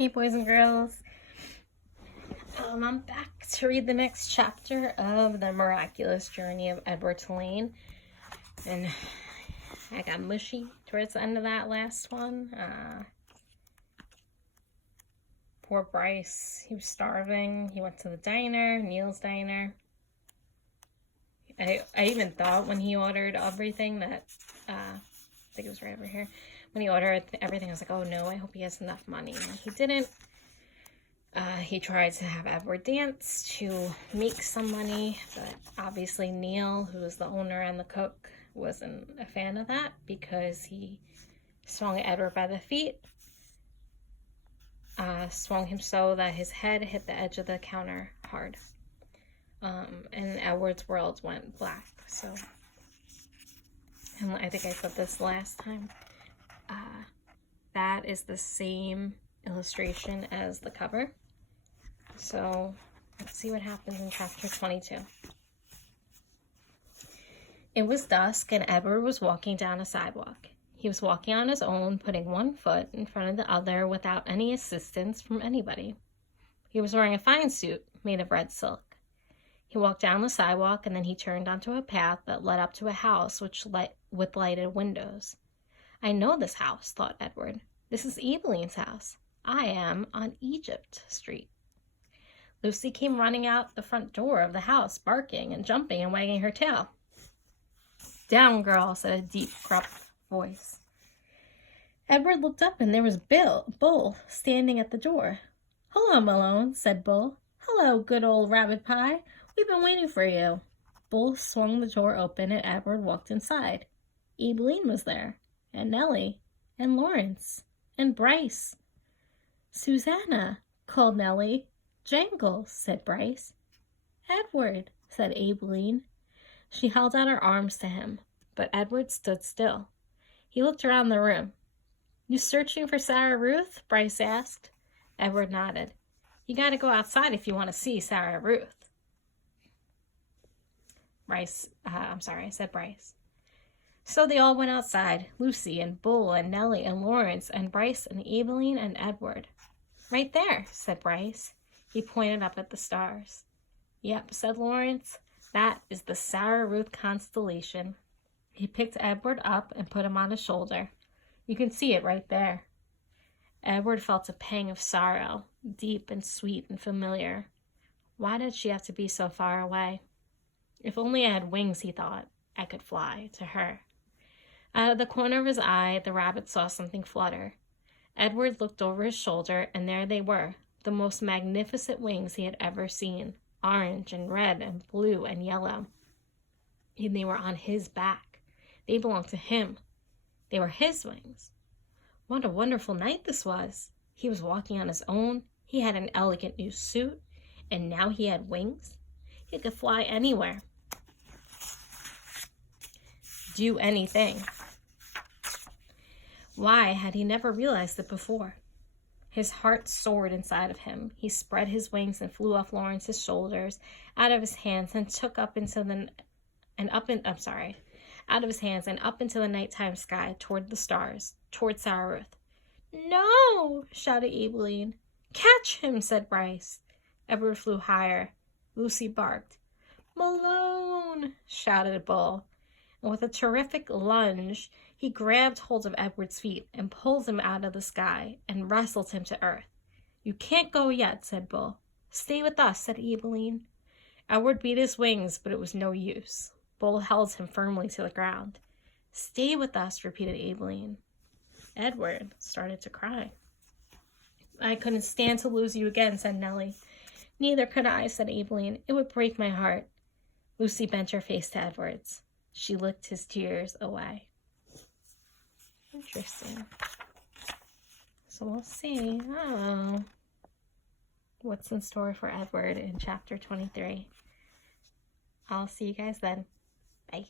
Hey boys and girls, I'm back to read the next chapter of the miraculous journey of Edward Tulane, and I got mushy towards the end of that last one. Poor Bryce, he was starving. He went to the diner, Neil's diner. I even thought when he ordered everything that, I think it was right over here, when he ordered everything, I was like, oh no, I hope he has enough money. And he didn't. He tried to have Edward dance to make some money, but obviously Neil, who was the owner and the cook, wasn't a fan of that because he swung Edward by the feet, swung him so that his head hit the edge of the counter hard. And Edward's world went black. So, and I think I said this last time, that is the same illustration as the cover. So let's see what happens in chapter 22. It was dusk and Edward was walking down a sidewalk. He was walking on his own, putting one foot in front of the other without any assistance from anybody. He was wearing a fine suit made of red silk. He walked down the sidewalk and then he turned onto a path that led up to a house with lighted windows. I know this house, thought Edward. This is Eveline's house. I am on Egypt Street. Lucy came running out the front door of the house, barking and jumping and wagging her tail. Down, girl, said a deep, gruff voice. Edward looked up and there was Bull standing at the door. Hello, Malone, said Bull. Hello, good old rabbit pie. We've been waiting for you. Bull swung the door open and Edward walked inside. Eveline was there, and Nellie, and Lawrence, and Bryce. Susanna, called Nellie. Jangles, said Bryce. Edward, said Eveline. She held out her arms to him, but Edward stood still. He looked around the room. You searching for Sarah Ruth? Bryce asked. Edward nodded. You gotta go outside if you want to see Sarah Ruth. Said Bryce. So they all went outside, Lucy and Bull and Nellie and Lawrence and Bryce and Eveline and Edward. Right there, said Bryce. He pointed up at the stars. Yep, said Lawrence. That is the Sarah Ruth constellation. He picked Edward up and put him on his shoulder. You can see it right there. Edward felt a pang of sorrow, deep and sweet and familiar. Why did she have to be so far away? If only I had wings, he thought, I could fly to her. Out of the corner of his eye, the rabbit saw something flutter. Edward looked over his shoulder, and there they were, the most magnificent wings he had ever seen, orange and red and blue and yellow. And they were on his back. They belonged to him. They were his wings. What a wonderful night this was. He was walking on his own. He had an elegant new suit, and now he had wings. He could fly anywhere. Do anything. Why had he never realized it before? His heart soared inside of him. He spread his wings and flew off Lawrence's shoulders, out of his hands, and up into the nighttime sky, toward the stars, toward Sarah Ruth. No, shouted Eveline. Catch him, said Bryce. Edward flew higher. Lucy barked. Malone, shouted Bull. And with a terrific lunge, he grabbed hold of Edward's feet and pulled him out of the sky and wrestled him to earth. You can't go yet, said Bull. Stay with us, said Eveline. Edward beat his wings, but it was no use. Bull held him firmly to the ground. Stay with us, repeated Eveline. Edward started to cry. I couldn't stand to lose you again, said Nellie. Neither could I, said Eveline. It would break my heart. Lucy bent her face to Edward's. She licked his tears away. Interesting. So we'll see. Oh, what's in store for Edward in chapter 23. I'll see you guys then. Bye.